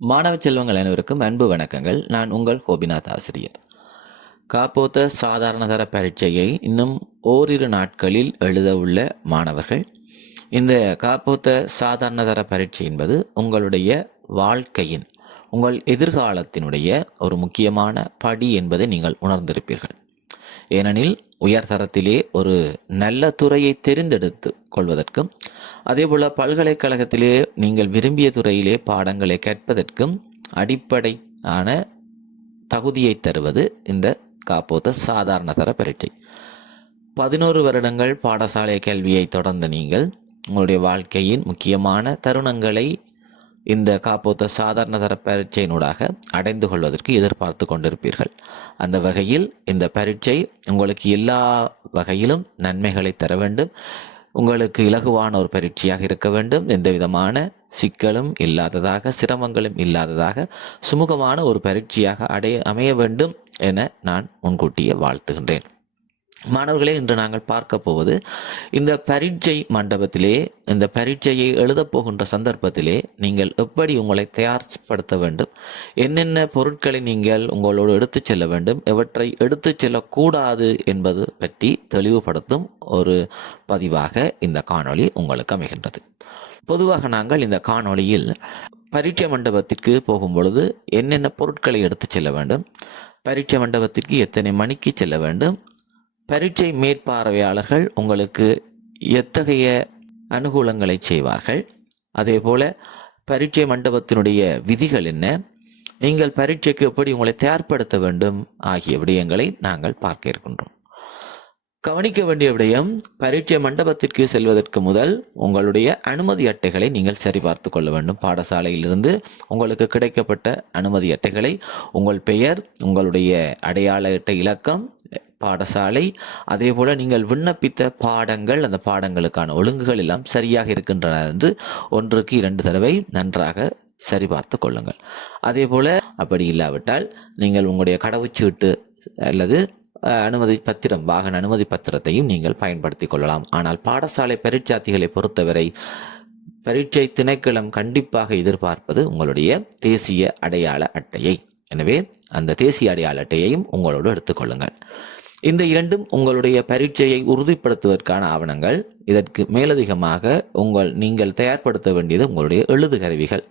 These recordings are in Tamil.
மாணவ செல்வங்கள் அனைவருக்கும் அன்பு வணக்கங்கள். நான் உங்கள் கோபிநாத் ஆசிரியர். காப்போத்த சாதாரணதர பரீட்சையை இன்னும் ஓரிரு நாட்களில் எழுத உள்ள மாணவர்கள், இந்த காப்போத்த சாதாரணதர பரீட்சை என்பது உங்களுடைய வாழ்க்கையின், உங்கள் எதிர்காலத்தினுடைய ஒரு முக்கியமான படி என்பதை நீங்கள் உணர்ந்திருப்பீர்கள். ஏனெனில் உயர்தரத்திலே ஒரு நல்ல துறையை தெரிந்தெடுத்து கொள்வதற்கும், அதேபோல் பல்கலைக்கழகத்திலே நீங்கள் விரும்பிய துறையிலே பாடங்களை கேட்பதற்கும் அடிப்படையான தகுதியை தருவது இந்த காப்போத்த சாதாரணதர பரீட்சை. 11 வருடங்கள் பாடசாலை கல்வியை தொடர்ந்த நீங்கள் உங்களுடைய வாழ்க்கையின் முக்கியமான தருணங்களை இந்த காப்போத்த சாதாரணதர பரீட்சையினூடாக அடைந்து கொள்வதற்கு எதிர்பார்த்து கொண்டிருப்பீர்கள். அந்த வகையில் இந்த பரீட்சை உங்களுக்கு எல்லா வகையிலும் நன்மைகளை தர வேண்டும். உங்களுக்கு இலகுவான ஒரு பரீட்சையாக இருக்க வேண்டும். எந்த விதமான சிக்கலும் இல்லாததாக, சிரமங்களும் இல்லாததாக, சுமூகமான ஒரு பரீட்சையாக அமைய வேண்டும் என நான் முன்கூட்டியே வாழ்த்துகின்றேன். மாணவர்களே, இன்று நாங்கள் பார்க்க போவது இந்த பரீட்சை மண்டபத்திலே, இந்த பரீட்சையை எழுதப் போகின்ற சந்தர்ப்பத்திலே நீங்கள் எப்படி உங்களை தயார்படுத்த வேண்டும், என்னென்ன பொருட்களை நீங்கள் உங்களோடு எடுத்து செல்ல வேண்டும், எவற்றை எடுத்து செல்லக்கூடாது என்பது பற்றி தெளிவுபடுத்தும் ஒரு பதிவாக இந்த காணொளி உங்களுக்கு அமைகின்றது. பொதுவாக நாங்கள் இந்த காணொளியில் பரீட்சை மண்டபத்திற்கு போகும் பொழுது என்னென்ன பொருட்களை எடுத்து செல்ல வேண்டும், பரீட்சை மண்டபத்திற்கு எத்தனை மணிக்கு செல்ல வேண்டும், பரீட்சை மேற்பார்வையாளர்கள் உங்களுக்கு எத்தகைய அனுகூலங்களை செய்வார்கள், அதேபோல பரீட்சை மண்டபத்தினுடைய விதிகள் என்ன, நீங்கள் பரீட்சைக்கு எப்படி உங்களை தயார்படுத்த வேண்டும் ஆகிய விடயங்களை நாங்கள் பார்க்க இருக்கின்றோம். கவனிக்க வேண்டிய விடயம், பரீட்சை மண்டபத்திற்கு செல்வதற்கு முதல் உங்களுடைய அனுமதி அட்டைகளை நீங்கள் சரிபார்த்து கொள்ள வேண்டும். பாடசாலையிலிருந்து உங்களுக்கு கிடைக்கப்பட்ட அனுமதி அட்டைகளை, உங்கள் பெயர், உங்களுடைய அடையாள அட்டை இலக்கம், பாடசாலை, அதே போல் நீங்கள் விண்ணப்பித்த பாடங்கள், அந்த பாடங்களுக்கான ஒழுங்குகள் எல்லாம் சரியாக இருக்கின்றன என்று 1க்கு 2 தடவை நன்றாக சரிபார்த்து கொள்ளுங்கள். அதே போல் அப்படி இல்லாவிட்டால் நீங்கள் உங்களுடைய கடவுச்சீட்டு அல்லது அனுமதி பத்திரம், வாகன அனுமதி பத்திரத்தையும் நீங்கள் பயன்படுத்தி கொள்ளலாம். ஆனால் பாடசாலை பரீட்சார்த்திகளை பொறுத்தவரை பரீட்சை திணைக்களம் கண்டிப்பாக எதிர்பார்ப்பது உங்களுடைய தேசிய அடையாள அட்டையை. எனவே அந்த தேசிய அடையாள அட்டையையும் உங்களோடு எடுத்துக்கொள்ளுங்கள். இந்த இரண்டும் உங்களுடைய பரீட்சையை உறுதிப்படுத்துவதற்கான ஆவணங்கள். இதற்கு மேலதிகமாக நீங்கள் தயார்படுத்த வேண்டியது உங்களுடைய எழுது கருவிகள்.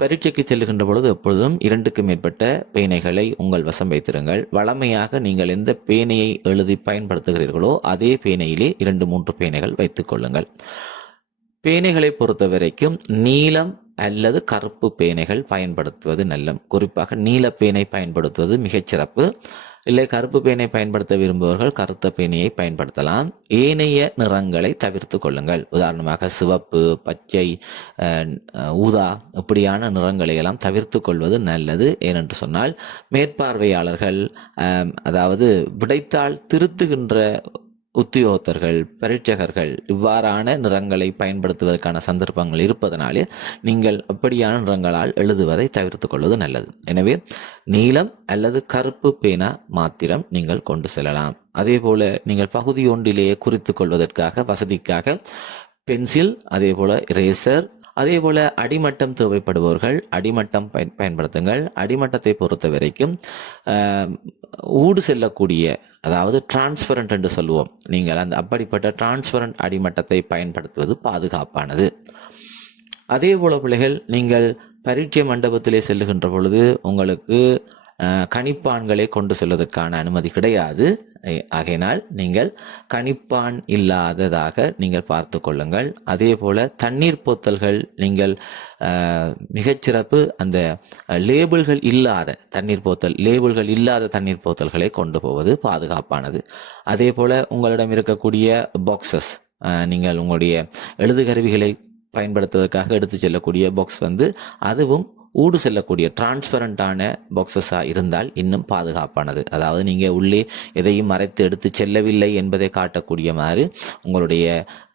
பரீட்சைக்கு செல்லுகின்ற பொழுது எப்பொழுதும் 2க்கு மேற்பட்ட பேனைகளை உங்கள் வசம் வைத்திருங்கள். வழமையாக நீங்கள் எந்த பேனையை எழுதி பயன்படுத்துகிறீர்களோ அதே பேனையிலே 2-3 பேனைகள் வைத்துக் கொள்ளுங்கள். பேனைகளை பொறுத்த வரைக்கும் நீலம் அல்லது கருப்பு பேனைகள் பயன்படுத்துவது நல்ல. குறிப்பாக நீல பேனை பயன்படுத்துவது மிகச்சிறப்பு. இல்லை, கருப்பு பேனை பயன்படுத்த விரும்புபவர்கள் கருத்த பேனையை பயன்படுத்தலாம். ஏனைய நிறங்களை தவிர்த்து கொள்ளுங்கள். உதாரணமாக சிவப்பு, பச்சை, ஊதா இப்படியான நிறங்களை எல்லாம் தவிர்த்து கொள்வது நல்லது. ஏனென்று சொன்னால் மேற்பார்வையாளர்கள், அதாவது விடைத்தாள் திருத்துகின்ற உத்தியோகத்தர்கள், பரீட்சகர்கள் இவ்வாறான நிறங்களை பயன்படுத்துவதற்கான சந்தர்ப்பங்கள் இருப்பதனாலே நீங்கள் அப்படியான நிறங்களால் எழுதுவதை தவிர்த்து கொள்வது நல்லது. எனவே நீலம் அல்லது கருப்பு பேனா மாத்திரம் நீங்கள் கொண்டு செல்லலாம். அதே போல நீங்கள் பகுதி ஒன்றிலேயே குறித்து கொள்வதற்காக வசதிக்காக பென்சில், அதே போல இரேசர், அதே போல அடிமட்டம் தேவைப்படுபவர்கள் அடிமட்டம் பயன்படுத்துங்கள். அடிமட்டத்தை பொறுத்த வரைக்கும் ஊடு செல்லக்கூடிய, அதாவது டிரான்ஸ்பரண்ட் என்று சொல்லுவோம், நீங்கள் அந்த அப்படிப்பட்ட டிரான்ஸ்பரண்ட் அடிமட்டத்தை பயன்படுத்துவது பாதுகாப்பானது. அதே போல பிள்ளைகள், நீங்கள் பரீட்சை மண்டபத்திலே செல்லுகின்ற பொழுது உங்களுக்கு கணிப்பான்களை கொண்டு செல்வதற்கான அனுமதி கிடையாது. ஆகையினால் நீங்கள் கணிப்பான் இல்லாததாக நீங்கள் பார்த்து கொள்ளுங்கள். அதே போல் தண்ணீர் போத்தல்கள் நீங்கள் மிகச்சிறப்பு அந்த லேபிள்கள் இல்லாத தண்ணீர் போத்தல், லேபிள்கள் இல்லாத தண்ணீர் போத்தல்களை கொண்டு போவது பாதுகாப்பானது. அதே போல் உங்களிடம் இருக்கக்கூடிய பாக்ஸஸ், நீங்கள் உங்களுடைய எழுது கருவிகளை பயன்படுத்துவதற்காக எடுத்து செல்லக்கூடிய பாக்ஸ் அதுவும் ஊடு செல்லக்கூடிய டிரான்ஸ்பரண்டான பாக்ஸஸாக இருந்தால் இன்னும் பாதுகாப்பானது. அதாவது நீங்கள் உள்ளே எதையும் மறைத்து எடுத்து செல்லவில்லை என்பதை காட்டக்கூடிய மாதிரி உங்களுடைய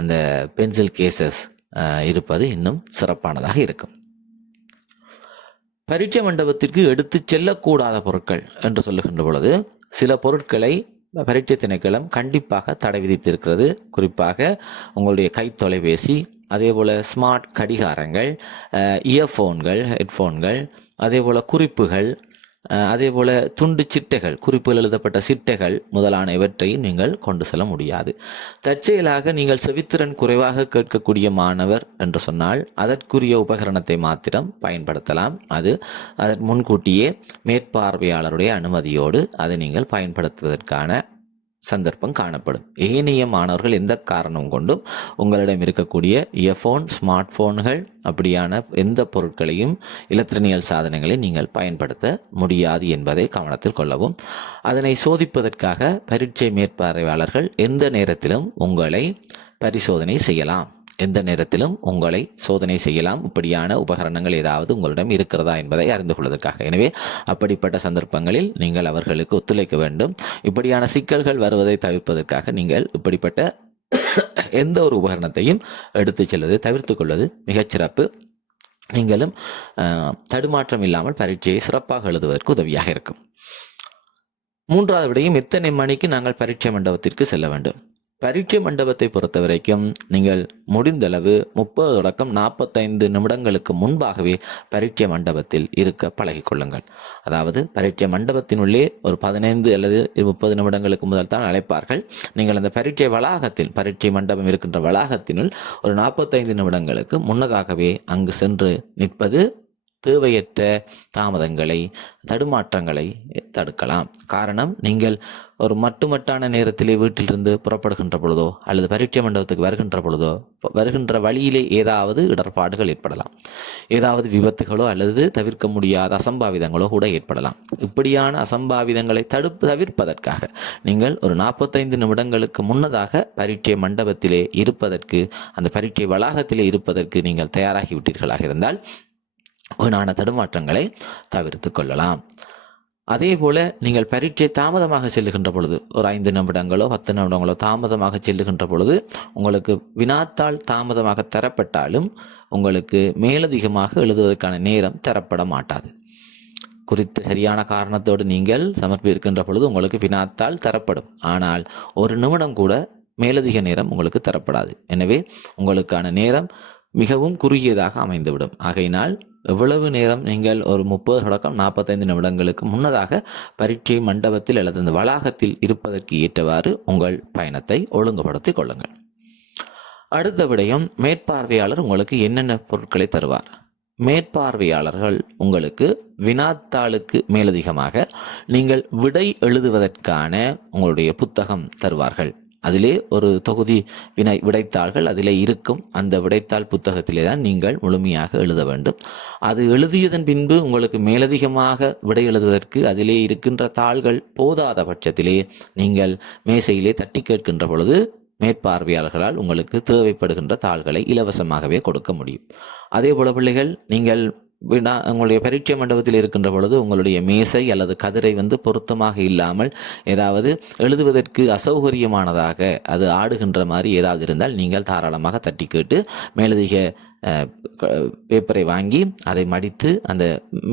அந்த பென்சில் கேசஸ் இருப்பது இன்னும் சிறப்பானதாக இருக்கும். பரீட்சை மண்டபத்திற்கு எடுத்து செல்லக்கூடாத பொருட்கள் என்று சொல்லுகின்ற பொழுது சில பொருட்களை பரீட்சை திணைக்களம் கண்டிப்பாக தடை விதித்திருக்கிறது. குறிப்பாக உங்களுடைய கை தொலைபேசி, அதேபோல் ஸ்மார்ட் கடிகாரங்கள், இயர்ஃபோன்கள், ஹெட்ஃபோன்கள், அதேபோல் குறிப்புகள், அதேபோல் துண்டு சிட்டைகள், குறிப்புகள் எழுதப்பட்ட சிட்டைகள் முதலான இவற்றையும் நீங்கள் கொண்டு செல்ல முடியாது. தற்செயலாக நீங்கள் செவித்திறன் குறைவாக கேட்கக்கூடிய மாணவர் என்று சொன்னால் அதற்குரிய உபகரணத்தை மாத்திரம் பயன்படுத்தலாம். அது அதற்கு முன்கூட்டியே மேற்பார்வையாளருடைய அனுமதியோடு அதை நீங்கள் பயன்படுத்துவதற்கான சந்தர்ப்பம் காணப்படும். ஏனைய மாணவர்கள் எந்த காரணம் கொண்டும் உங்களிடம் இருக்கக்கூடிய இயர்ஃபோன், ஸ்மார்ட் போன்கள் அப்படியான எந்த பொருட்களையும் எலக்ட்ரானியல் சாதனங்களை நீங்கள் பயன்படுத்த முடியாது என்பதை கவனத்தில் கொள்ளவும். அதனை சோதிப்பதற்காக பரீட்சை மேற்பார்வையாளர்கள் எந்த நேரத்திலும் உங்களை பரிசோதனை செய்யலாம், எந்த நேரத்திலும் உங்களை சோதனை செய்யலாம். இப்படியான உபகரணங்கள் ஏதாவது உங்களிடம் இருக்கிறதா என்பதை அறிந்து கொள்வதற்காக. எனவே அப்படிப்பட்ட சந்தர்ப்பங்களில் நீங்கள் அவர்களுக்கு ஒத்துழைக்க வேண்டும். இப்படியான சிக்கல்கள் வருவதை தவிர்ப்பதற்காக நீங்கள் இப்படிப்பட்ட எந்த ஒரு உபகரணத்தையும் எடுத்து செல்வதை தவிர்த்து கொள்வது மிகச்சிறப்பு. நீங்களும் தடுமாற்றம் இல்லாமல் பரீட்சையை சிறப்பாக எழுதுவதற்கு உதவியாக இருக்கும். மூன்றாவது விடயம், எத்தனை மணிக்கு நாங்கள் பரீட்சை மண்டபத்திற்கு செல்ல வேண்டும்? பரீட்சை மண்டபத்தை பொறுத்த வரைக்கும் நீங்கள் முடிந்தளவு 30 தொடக்கம் 45 நிமிடங்களுக்கு முன்பாகவே பரீட்சை மண்டபத்தில் இருக்க பழகிக்கொள்ளுங்கள். அதாவது பரீட்சை மண்டபத்தினுள்ளே ஒரு 15 அல்லது 30 நிமிடங்களுக்கு முதல் தான் அழைப்பார்கள். நீங்கள் அந்த பரீட்சை வளாகத்தில், பரீட்சை மண்டபம் இருக்கின்ற வளாகத்தினுள் ஒரு 45 நிமிடங்களுக்கு முன்னதாகவே அங்கு சென்று நிற்பது தேவையற்ற தாமதங்களை, தடுமாற்றங்களை தடுக்கலாம். காரணம், நீங்கள் ஒரு மட்டுமட்டான நேரத்திலே வீட்டிலிருந்து புறப்படுகின்ற பொழுதோ அல்லது பரீட்சை மண்டபத்துக்கு வருகின்ற பொழுதோ வருகின்ற வழியிலே ஏதாவது இடர்பாடுகள் ஏற்படலாம், ஏதாவது விபத்துகளோ அல்லது தவிர்க்க முடியாத அசம்பாவிதங்களோ கூட ஏற்படலாம். இப்படியான அசம்பாவிதங்களை தவிர்ப்பதற்காக நீங்கள் ஒரு 45 நிமிடங்களுக்கு முன்னதாக பரீட்சை மண்டபத்திலே இருப்பதற்கு, அந்த பரீட்சை வளாகத்திலே இருப்பதற்கு நீங்கள் தயாராகிவிட்டீர்களாக இருந்தால் வீணான தடுமாற்றங்களை தவிர்த்து கொள்ளலாம். அதே போல நீங்கள் பரீட்சை தாமதமாக செல்லுகின்ற பொழுது, ஒரு 5 நிமிடங்களோ 10 நிமிடங்களோ தாமதமாக செல்லுகின்ற பொழுது உங்களுக்கு வினாத்தாள் தாமதமாக தரப்பட்டாலும் உங்களுக்கு மேலதிகமாக எழுதுவதற்கான நேரம் தரப்பட மாட்டாது. குறித்த சரியான காரணத்தோடு நீங்கள் சமர்ப்பிக்கின்ற பொழுது உங்களுக்கு வினாத்தாள் தரப்படும். ஆனால் 1 நிமிடம் கூட மேலதிக நேரம் உங்களுக்கு தரப்படாது. எனவே உங்களுக்கான நேரம் மிகவும் குறுகியதாக அமைந்துவிடும். ஆகையினால் எவ்வளவு நேரம் நீங்கள் ஒரு 30 தொடக்கம் 45 நிமிடங்களுக்கு முன்னதாக பரீட்சை மண்டபத்தில் அல்லது அந்த வளாகத்தில் இருப்பதற்கு ஏற்றவாறு உங்கள் பயணத்தை ஒழுங்குபடுத்திக் கொள்ளுங்கள். அடுத்த விடயம், மேற்பார்வையாளர் உங்களுக்கு என்னென்ன பொருட்களை தருவார்? மேற்பார்வையாளர்கள் உங்களுக்கு வினாத்தாளுக்கு மேலதிகமாக நீங்கள் விடை எழுதுவதற்கான உங்களுடைய புத்தகம் தருவார்கள். அதிலே ஒரு தொகுதி விடைத்தாள்கள் அதிலே இருக்கும். அந்த விடைத்தாள் புத்தகத்திலே தான் நீங்கள் முழுமையாக எழுத வேண்டும். அது எழுதியதன் பின்பு உங்களுக்கு மேலதிகமாக விடை எழுதுவதற்கு அதிலே இருக்கின்ற தாள்கள் போதாத பட்சத்திலே நீங்கள் மேசையிலே தட்டி கேட்கின்ற பொழுது மேற்பார்வையாளர்களால் உங்களுக்கு தேவைப்படுகின்ற தாள்களை இலவசமாகவே கொடுக்க முடியும். அதே போல பிள்ளைகள், நீங்கள் உங்களுடைய பரீட்சை மண்டபத்தில் இருக்கின்ற பொழுது உங்களுடைய மேசை அல்லது கதிரை பொருத்தமாக இல்லாமல் ஏதாவது எழுதுவதற்கு அசௌகரியமானதாக அது ஆடுகின்ற மாதிரி ஏதாவது இருந்தால் நீங்கள் தாராளமாக தட்டி கேட்டு மேலதிக பேப்பரை வாங்கி அதை மடித்து அந்த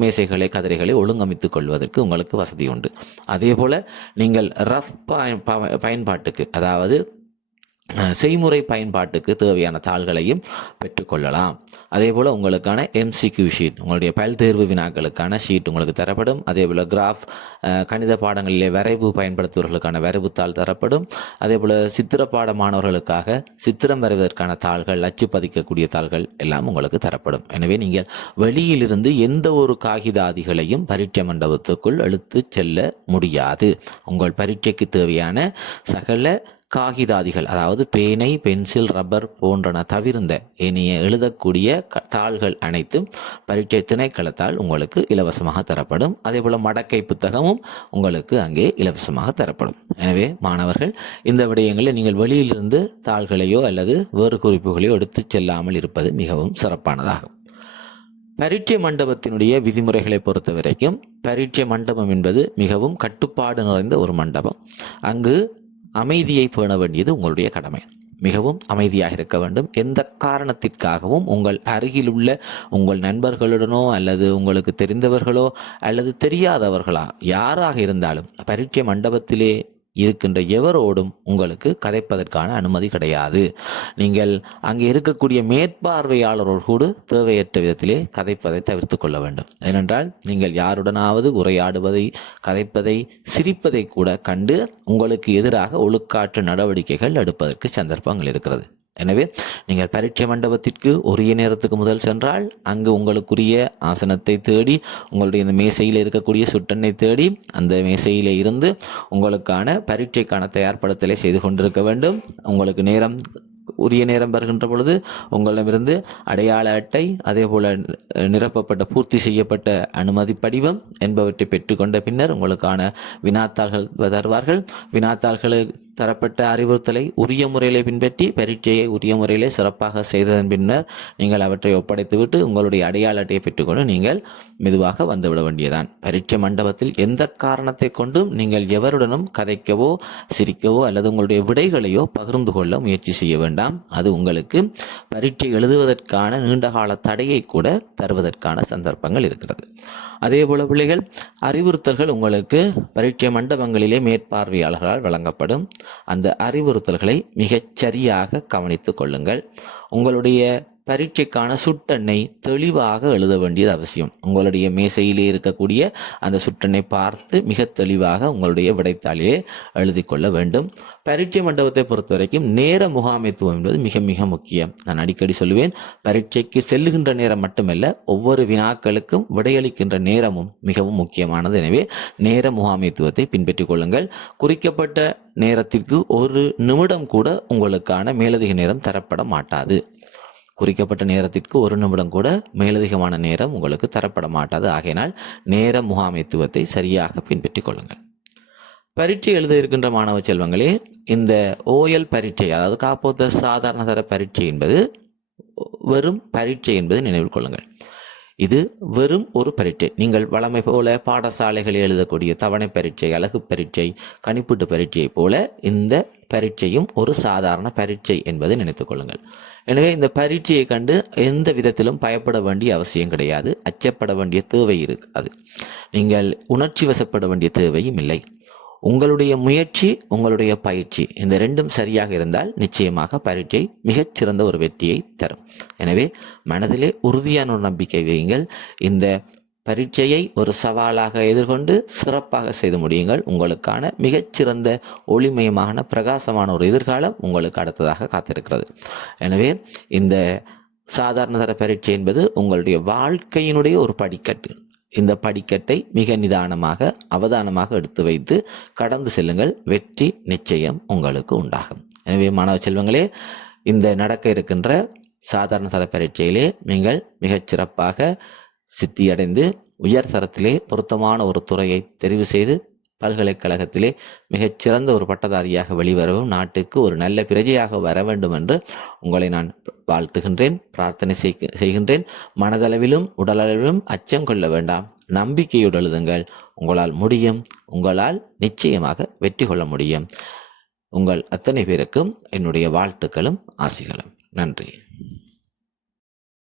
மேசைகளை, கதிரைகளை ஒழுங்கமைத்துக் கொள்வதற்கு உங்களுக்கு வசதி உண்டு. அதே போல் நீங்கள் ரஃப் பயன்பாட்டுக்கு, அதாவது செய்முறை பயன்பாட்டுக்கு தேவையான தாள்களையும் பெற்றுக்கொள்ளலாம். அதே போல் உங்களுக்கான MCQ ஷீட், உங்களுடைய பல்தேர்வு வினாக்களுக்கான ஷீட் உங்களுக்கு தரப்படும். அதே போல் கிராஃப், கணித பாடங்களிலே வரைவு பயன்படுத்துவர்களுக்கான வரைவு தாள் தரப்படும். அதே போல் சித்திரப்பாட மாணவர்களுக்காக சித்திரம் வரைவதற்கான தாள்கள், அச்சு பதிக்கக்கூடிய தாள்கள் எல்லாம் உங்களுக்கு தரப்படும். எனவே நீங்கள் வெளியிலிருந்து எந்த ஒரு காகிதாதிகளையும் பரீட்சை மண்டபத்துக்குள் எடுத்து செல்ல முடியாது. உங்கள் பரீட்சைக்கு தேவையான சகல காகிதாதிகள், அதாவது பேனை, பென்சில், ரப்பர் போன்றன தவிர்ந்த ஏனைய எழுதக்கூடிய தாள்கள் அனைத்தும் பரீட்சை திணைக்களத்தால் உங்களுக்கு இலவசமாக தரப்படும். அதே போல் மடக்கை புத்தகமும் உங்களுக்கு அங்கே இலவசமாக தரப்படும். எனவே மாணவர்கள், இந்த விடயங்களில் நீங்கள் வெளியிலிருந்து தாள்களையோ அல்லது வேறு குறிப்புகளையோ எடுத்து செல்லாமல் இருப்பது மிகவும் சிறப்பானதாகும். பரீட்சை மண்டபத்தினுடைய விதிமுறைகளை பொறுத்த வரைக்கும் பரீட்சை மண்டபம் என்பது மிகவும் கட்டுப்பாடு நிறைந்த ஒரு மண்டபம். அங்கு அமைதியை பேண வேண்டியது உங்களுடைய கடமை. மிகவும் அமைதியாக இருக்க வேண்டும். எந்த காரணத்திற்காகவும் உங்கள் அருகில் உள்ள உங்கள் நண்பர்களுடனோ அல்லது உங்களுக்கு தெரிந்தவர்களோ அல்லது தெரியாதவர்களா யாராக இருந்தாலும் பரீட்சை மண்டபத்திலே இருக்கின்ற எவரோடும் உங்களுக்கு கதைப்பதற்கான அனுமதி கிடையாது. நீங்கள் அங்கே இருக்கக்கூடிய மேற்பார்வையாளரோடு கூட தேவையற்ற விதத்திலே கதைப்பதை தவிர்த்து கொள்ள வேண்டும். ஏனென்றால் நீங்கள் யாருடனாவது உரையாடுவதை, கதைப்பதை, சிரிப்பதை கூட கண்டு உங்களுக்கு எதிராக ஒழுக்காற்று நடவடிக்கைகள் எடுப்பதற்கு சந்தர்ப்பங்கள் இருக்கிறது. எனவே நீங்கள் பரீட்சை மண்டபத்திற்கு உரிய நேரத்துக்கு முதல் சென்றால் அங்கு உங்களுக்குரிய ஆசனத்தை தேடி, உங்களுடைய இந்த மேசையில் இருக்கக்கூடிய சுட்டெண்ணை தேடி அந்த மேசையிலே இருந்து உங்களுக்கான பரீட்சைக்கான தயார்படுத்தலை செய்து கொண்டிருக்க வேண்டும். உங்களுக்கு உரிய நேரம் வருகின்ற பொழுது உங்களிடமிருந்து அடையாள அட்டை, அதே போல நிரப்பப்பட்ட பூர்த்தி செய்யப்பட்ட அனுமதி படிவம் என்பவற்றை பெற்றுக்கொண்ட பின்னர் உங்களுக்கான வினாத்தாள்கள் தருவார்கள். வினாத்தாள்களுக்கு தரப்பட்ட அறிவுறுத்தலை உரிய முறையிலே பின்பற்றி பரீட்சையை உரிய முறையிலே சிறப்பாக செய்ததன் பின்னர் நீங்கள் அவற்றை ஒப்படைத்துவிட்டு உங்களுடைய அடையாள அட்டையை பெற்றுக்கொண்டு நீங்கள் மெதுவாக வந்துவிட வேண்டியதான். பரீட்சை மண்டபத்தில் எந்த காரணத்தை கொண்டும் நீங்கள் எவருடனும் கதைக்கவோ, சிரிக்கவோ அல்லது உங்களுடைய விடைகளையோ பகிர்ந்து கொள்ள முயற்சி செய்ய வேண்டாம். அது உங்களுக்கு பரீட்சை எழுதுவதற்கான நீண்டகால தடையை கூட தருவதற்கான சந்தர்ப்பங்கள் இருக்கிறது. அதே போல பிள்ளைகள், அறிவுறுத்தல்கள் உங்களுக்கு பரீட்சை மண்டபங்களிலே மேற்பார்வையாளர்களால் வழங்கப்படும். அந்த அறிவுறுத்தல்களை மிகச் சரியாக கவனித்துக் கொள்ளுங்கள். உங்களுடைய பரீட்சைக்கான சுட்டெண்ணை தெளிவாக எழுத வேண்டியது அவசியம். உங்களுடைய மேசையிலே இருக்கக்கூடிய அந்த சுட்டெண்ணை பார்த்து மிக தெளிவாக உங்களுடைய விடைத்தாளிலே எழுதி கொள்ள வேண்டும். பரீட்சை மண்டபத்தை பொறுத்த வரைக்கும் நேர முகாமைத்துவம் என்பது மிக மிக முக்கியம். நான் அடிக்கடி சொல்லுவேன், பரீட்சைக்கு செல்லுகின்ற நேரம் மட்டுமல்ல, ஒவ்வொரு வினாக்களுக்கும் விடையளிக்கின்ற நேரமும் மிகவும் முக்கியமானது. எனவே நேர முகாமைத்துவத்தை பின்பற்றிக் கொள்ளுங்கள். குறிக்கப்பட்ட நேரத்திற்கு ஒரு நிமிடம் கூட உங்களுக்கான மேலதிக நேரம் தரப்பட மாட்டாது. குறிக்கப்பட்ட நேரத்திற்கு ஒரு நிமிடம் கூட மேலதிகமான நேரம் உங்களுக்கு தரப்பட மாட்டாது. ஆகையினால் நேர முகாமைத்துவத்தை சரியாக பின்பற்றிக் கொள்ளுங்கள். பரீட்சை எழுத இருக்கின்ற மாணவ செல்வங்களே, இந்த ஓஎல் பரீட்சை, அதாவது காப்போத்த சாதாரண தர பரீட்சை என்பது வெறும் பரீட்சை என்பதை நினைவில் கொள்ளுங்கள். இது வெறும் ஒரு பரீட்சை. நீங்கள் வழமை போல பாடசாலைகளில் எழுதக்கூடிய தவணை பரீட்சை, அலகு பரீட்சை, கணிப்பீட்டு பரீட்சையை போல இந்த பரீட்சையும் ஒரு சாதாரண பரீட்சை என்பதை நினைத்துக் கொள்ளுங்கள். எனவே இந்த பரீட்சையை கண்டு எந்த விதத்திலும் பயப்பட வேண்டிய அவசியம் கிடையாது. அச்சப்பட வேண்டிய தேவை இருக்காது. நீங்கள் உணர்ச்சி வசப்பட வேண்டிய தேவையும் இல்லை. உங்களுடைய முயற்சி, உங்களுடைய பயிற்சி, இந்த ரெண்டும் சரியாக இருந்தால் நிச்சயமாக பரீட்சை மிகச்சிறந்த ஒரு வெற்றியை தரும். எனவே மனதிலே உறுதியான ஒரு நம்பிக்கை வையுங்கள். இந்த பரீட்சையை ஒரு சவாலாக எதிர்கொண்டு சிறப்பாக செய்து முடியுங்கள். உங்களுக்கான மிகச்சிறந்த ஒளிமயமான பிரகாசமான ஒரு எதிர்காலம் உங்களுக்கு அடுத்ததாக காத்திருக்கிறது. எனவே இந்த சாதாரண தர பரீட்சை என்பது உங்களுடைய வாழ்க்கையினுடைய ஒரு படிக்கட்டு. இந்த படிக்கட்டை மிக நிதானமாக, அவதானமாக எடுத்து வைத்து கடந்து செல்லுங்கள். வெற்றி நிச்சயம் உங்களுக்கு உண்டாகும். எனவே மாணவ செல்வங்களே, இந்த நடக்க இருக்கின்ற சாதாரண தர பரீட்சையிலே நீங்கள் மிகச்சிறப்பாக சித்தியடைந்து உயர் தரத்திலே பொருத்தமான ஒரு துறையை தெரிவு செய்து பல்கலைக்கழகத்திலே மிகச்சிறந்த ஒரு பட்டதாரியாக வெளிவரவும், நாட்டுக்கு ஒரு நல்ல பிரஜையாக வர வேண்டும் என்று உங்களை நான் வாழ்த்துகின்றேன், பிரார்த்தனை செய்கின்றேன். மனதளவிலும் உடலளவிலும் அச்சம் கொள்ள வேண்டாம். நம்பிக்கையோடு எழுதுங்கள். உங்களால் முடியும். உங்களால் நிச்சயமாக வெற்றி கொள்ள முடியும். உங்கள் அத்தனை பேருக்கும் என்னுடைய வாழ்த்துக்களும் ஆசிகளும். நன்றி.